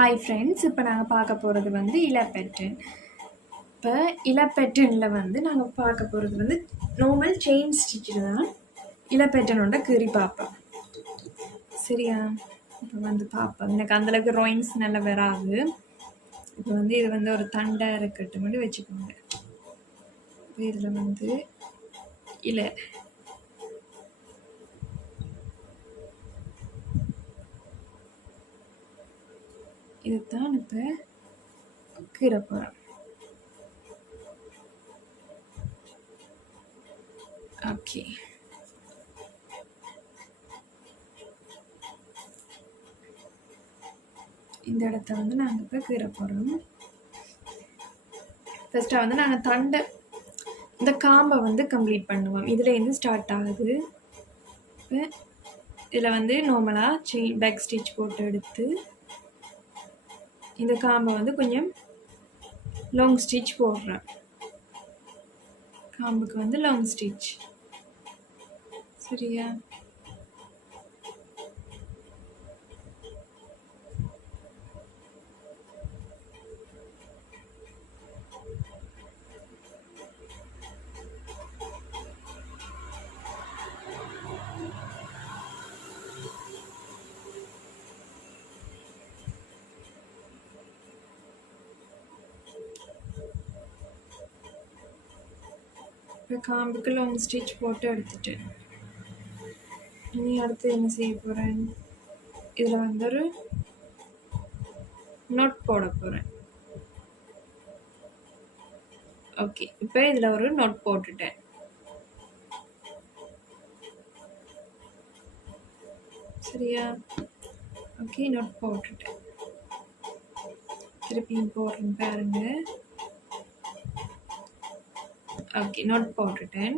Hi friends, இப்போ நாங்கள் பார்க்க போகிறது வந்து இலப்பெட்டன். இப்போ இலப்பெட்டனில் வந்து நாங்கள் பார்க்க போகிறது வந்து நார்மல் செயின் ஸ்டிச்சில் தான் இலப்பெட்டனோட கீறி பார்ப்போம். சரியா? இப்போ வந்து பார்ப்போம். எனக்கு அந்தளவுக்கு ட்ராயிங்ஸ் நல்லா வராது. இப்போ வந்து இது வந்து ஒரு தண்டை இருக்கட்டும் மட்டும் வச்சுக்கோங்க. இப்போ இதில் வந்து இலை இதுதான் இப்போ கீரை போகிறேன். ஓகே, இந்த இடத்த வந்து நாங்கள் இப்போ கீரை போகிறோம். ஃபஸ்ட்டாக வந்து நாங்கள் தண்டை இந்த காம்பை வந்து கம்ப்ளீட் பண்ணுவோம். இதுலேருந்து ஸ்டார்ட் ஆகுது. இப்போ இதில் வந்து நார்மலாக செயின் பேக் ஸ்டிச் போட்டு எடுத்து இந்த காம்பை வந்து கொஞ்சம் லாங் ஸ்டிச் போடுறேன். காம்புக்கு வந்து லாங் ஸ்டிச். சரியா? இப்போ காம்புக்கு லாங் ஸ்டிச் போட்டு எடுத்துட்டேன். இனி அடுத்து என்ன செய்ய போகிறேன்? இதில் வந்து ஒரு நோட் போட போகிறேன். ஓகே, இப்போ இதில் ஒரு நோட் போட்டுட்டேன். சரியா? ஓகே, நோட் போட்டுட்டேன். திருப்பியும் போடுறேன் பாருங்க. ஓகே, நோட் போட்டுட்டேன்.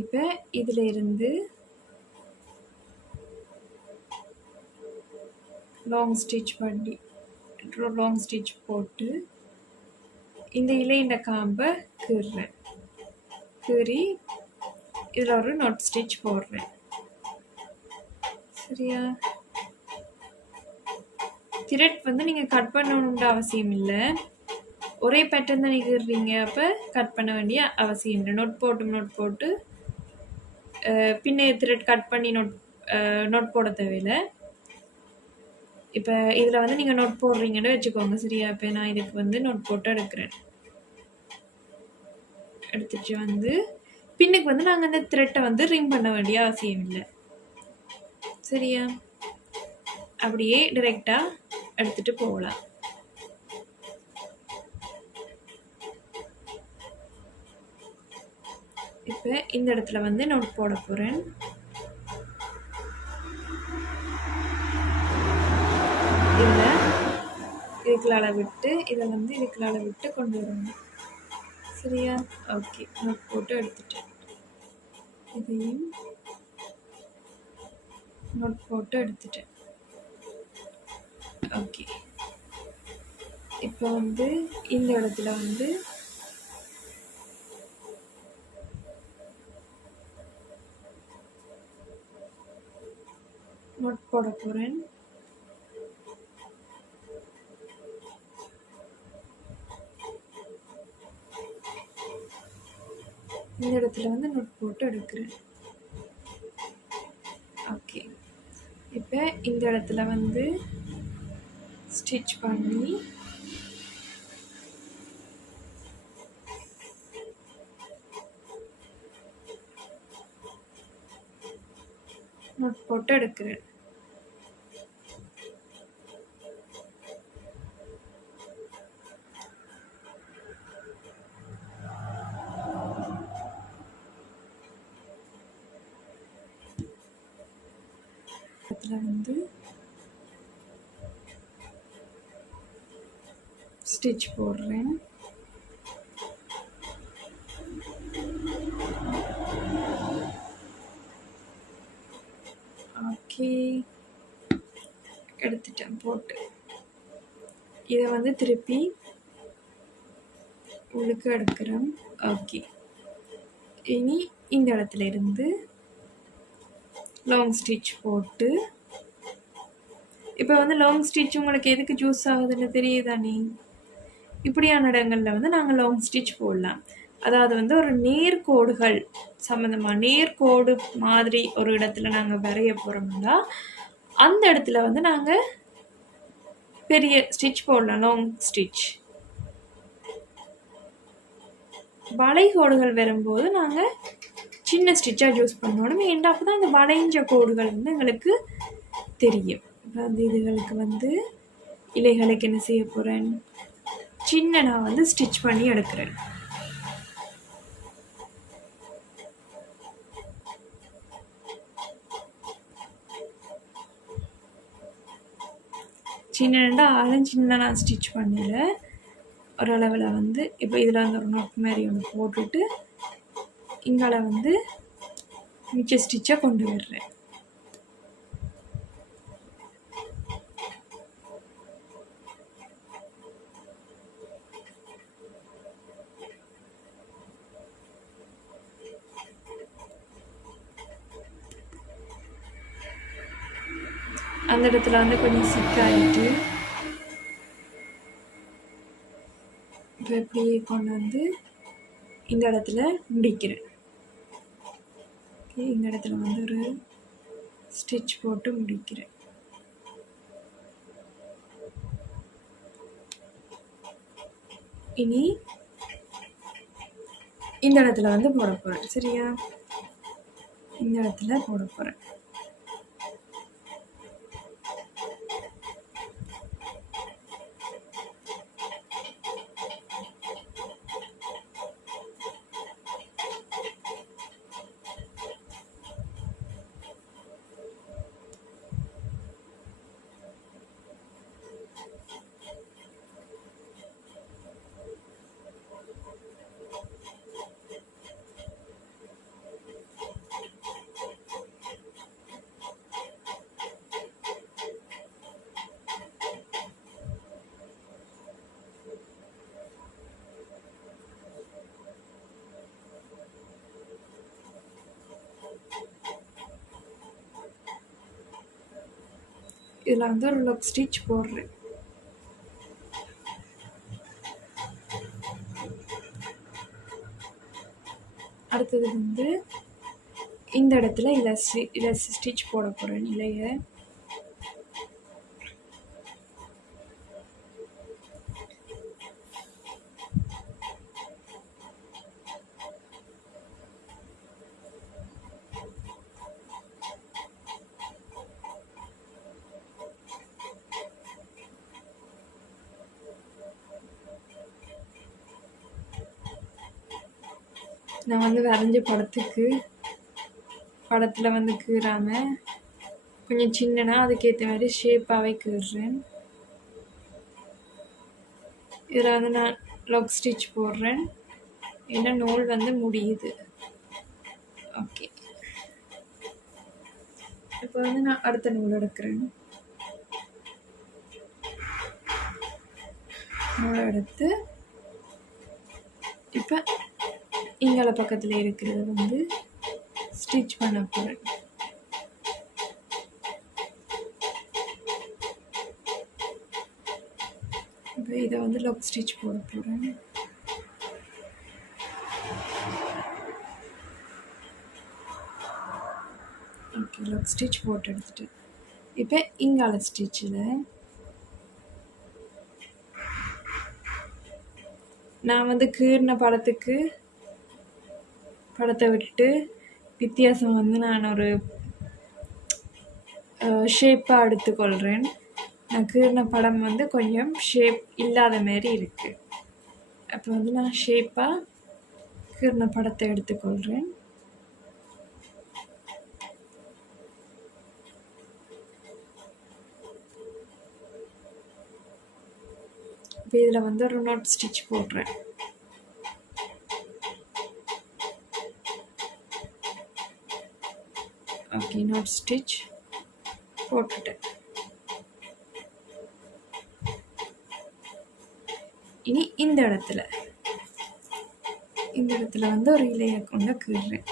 இப்போ இதில் இருந்து லாங் ஸ்டிச் பண்ணி லாங் ஸ்டிச் போட்டு இந்த இலையின காம்பை கீறுறேன். கீறி இதில் ஒரு நோட் ஸ்டிச் போடுறேன். சரியா? த்ரெட் வந்து நீங்கள் கட் பண்ணணுன்ற அவசியம் இல்லை. ஒரே பேட்டர்ன் தான் கீறுறீங்க, அப்போ கட் பண்ண வேண்டிய அவசியம் இல்லை. நோட் போட்டு பின்ன த்ரெட் கட் பண்ணி நோட் போட தேவையில்லை. இப்போ இதில் வந்து நீங்கள் நோட் போடுறீங்கன்னு வச்சுக்கோங்க. சரியா? இப்போ நான் இதுக்கு வந்து நோட் போட்டு எடுக்கிறேன். எடுத்துட்டு வந்து பின்னுக்கு வந்து நாங்கள் அந்த த்ரெட்டை வந்து ரிங் பண்ண வேண்டிய அவசியம் இல்லை. சரியா? அப்படியே டிரெக்டாக எடுத்துகிட்டு போகலாம். இப்போ இந்த இடத்துல வந்து நோட் போட போகிறேன். இதில் இதுக்குள்ளால விட்டு இதை வந்து இதுக்குள்ளால விட்டு கொண்டு வரணும். சரியா? ஓகே, நோட் போட்டு எடுத்துட்டேன். இதையும் நோட் போட்டு எடுத்துட்டேன். ஓகே, இப்போ வந்து இந்த இடத்துல வந்து நோட் போட போகிறேன். இந்த இடத்துல வந்து நோட் போட்டு எடுக்கிறேன். ஓகே, இப்போ இந்த இடத்துல வந்து ஸ்டிச் பண்ணி நோட் போட்டு எடுக்கிறேன். இதில் வந்து ஸ்டிச் போடுறேன். ஓகே, எடுத்துட்டேன் போட்டு. இதை வந்து திருப்பி உள்ளுக்கு எடுக்கிறேன். ஓகே, இனி இந்த இடத்துல இருந்து லாங் ஸ்டிச் போட்டு இப்போ வந்து லாங் ஸ்டிச் உங்களுக்கு எதுக்கு சூஸ் ஆகுதுன்னு தெரியுதானே? இப்படியான இடங்களில் வந்து நாங்கள் லாங் ஸ்டிச் போடலாம். அதாவது வந்து ஒரு நேர்கோடுகள் சம்மந்தமாக நேர்கோடு மாதிரி ஒரு இடத்துல நாங்கள் வரைய போகிறோம்னா அந்த இடத்துல வந்து நாங்கள் பெரிய ஸ்டிச் போடலாம், லாங் ஸ்டிச். வளைகோடுகள் வரும்போது நாங்கள் சின்ன ஸ்டிச்சாக யூஸ் பண்ணணும். ஏன்டா அப்போ தான் இந்த வளைஞ்ச கோடுகள் வந்து எங்களுக்கு தெரியும். இப்போ அந்த இதுகளுக்கு வந்து இலைகளுக்கு என்ன செய்ய போகிறேன், சின்ன நான் வந்து ஸ்டிச் பண்ணி எடுக்கிறேன். சின்னண்டா ஆளும் சின்ன நான் ஸ்டிச் பண்ணல. ஓரளவில் வந்து இப்போ இதில் வந்து ஒரு நோட் மாதிரி ஒன்று போட்டுட்டு இங்கால வந்து மிச்ச ஸ்டிச்சை கொண்டு வர்றேன். அந்த இடத்துல வந்து கொஞ்சம் சிக்காயிட்டு இப்போ இப்படியே கொண்டு வந்து இந்த இடத்துல முடிக்கிறேன். இந்த இடத்துல வந்து ஒரு ஸ்டிச் போட்டு முடிக்கிறேன். இனி இந்த இடத்துல வந்து போட போகிறேன். சரியா? இந்த இடத்துல போட போகிறேன். இதில் வந்து ஒரு லாக் ஸ்டிச் போடுறேன். அடுத்தது வந்து இந்த இடத்துல இலை ஸ்டிச் போட போகிறேன். இலையை நான் வந்து வரைஞ்ச படத்தில் வந்து கீறாமல் கொஞ்சம் சின்னனா அதுக்கேற்ற மாதிரி ஷேப்பாகவே கீறுறேன். இதில் வந்து நான் லாக் ஸ்டிச் போடுறேன். ஏன்னா நூல் வந்து முடியுது. ஓகே, இப்போ வந்து நான் அடுத்த நூல் எடுக்கிறேன். நூலை எடுத்து இப்போ இங்கால பக்கத்தில் இருக்கிறது வந்து ஸ்டிச் பண்ண போகிறேன். இப்போ இதை வந்து லாக் ஸ்டிச் போட போகிறேன். ஓகே, லாக் ஸ்டிச் போட்டு எடுத்துட்டு இப்போ இங்கால ஸ்டிச்சில் நான் வந்து கீறின படத்தை விட்டுட்டு வித்தியாசம் வந்து நான் ஒரு ஷேப்பாக எடுத்துக்கொள்கிறேன். நான் கீறின படம் வந்து கொஞ்சம் ஷேப் இல்லாத மாரி இருக்குது. அப்போ வந்து நான் ஷேப்பாக கீறின படத்தை எடுத்துக்கொள்கிறேன். இப்போ இதில் வந்து ஒரு நாட் ஸ்டிச் போடுறேன். ஓகே, நாட் ஸ்டிச் போட்டுட்டேன். இனி இந்த இடத்துல வந்து ஒரு இலையை கொண்டு கீறுறேன்.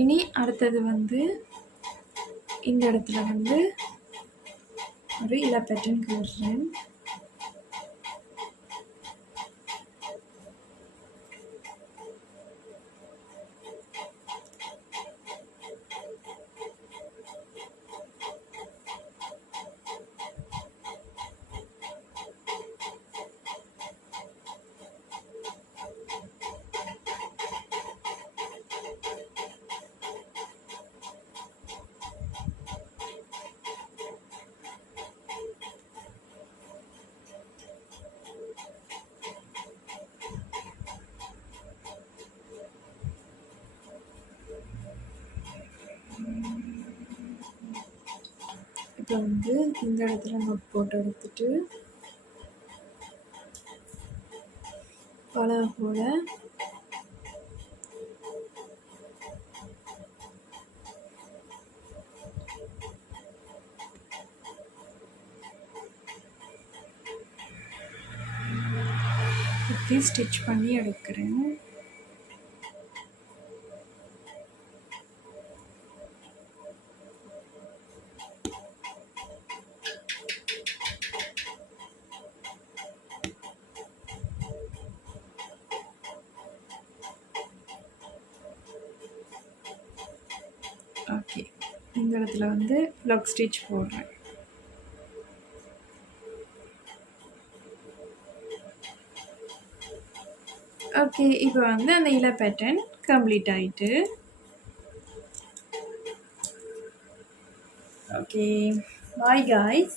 இனி அடுத்தது வந்து இந்த இடத்துல வந்து ஒரு இலை பேட்டர்ன் கீறுறேன். இப்போ வந்து இந்த இடத்துல நம்ம போட்டு எடுத்துட்டு பழக போல இப்படி ஸ்டிச் பண்ணி எடுக்கிறேன். ஓகே, இந்த இடத்துல வந்து லாக் ஸ்டிச் போடுறேன். ஓகே, இப்போ வந்து அந்த இலை பேட்டர்ன் கம்ப்ளீட் ஆகிட்டு. Okay, bye guys.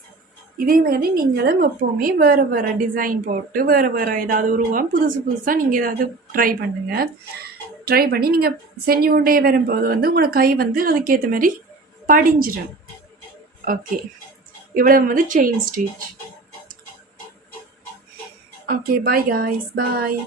இதேமாரி நீங்களும் எப்போவுமே வேறு வேறு டிசைன் போட்டு வேறு வேறு ஏதாவது உருவம் புதுசாக நீங்கள் ஏதாவது ட்ரை பண்ணுங்கள். ட்ரை பண்ணி நீங்கள் செஞ்சு கொண்டே வரும்போது வந்து உங்களோட கை வந்து அதுக்கேற்ற மாதிரி படிஞ்சிடும். ஓகே, இவ்வளோ வந்து chain stitch. Okay, bye guys, பாய்.